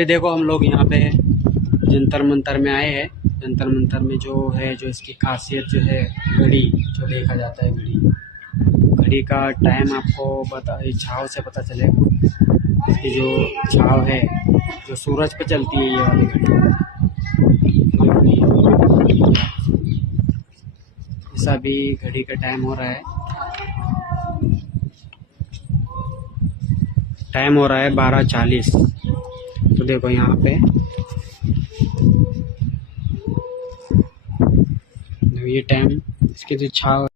पे देखो हम लोग यहाँ पे जंतर मंतर में आए हैं। जंतर मंतर में जो है, जो इसकी खासियत जो है, घड़ी जो देखा जाता है, घड़ी का टाइम आपको छाव से पता चलेगा। इसकी जो छाव है, जो सूरज पे चलती है, ये वाली घड़ी। ऐसा भी घड़ी का टाइम हो रहा है, टाइम हो रहा है 12:40। तो देखो यहाँ पे ये टाइम, इसकी जो छाव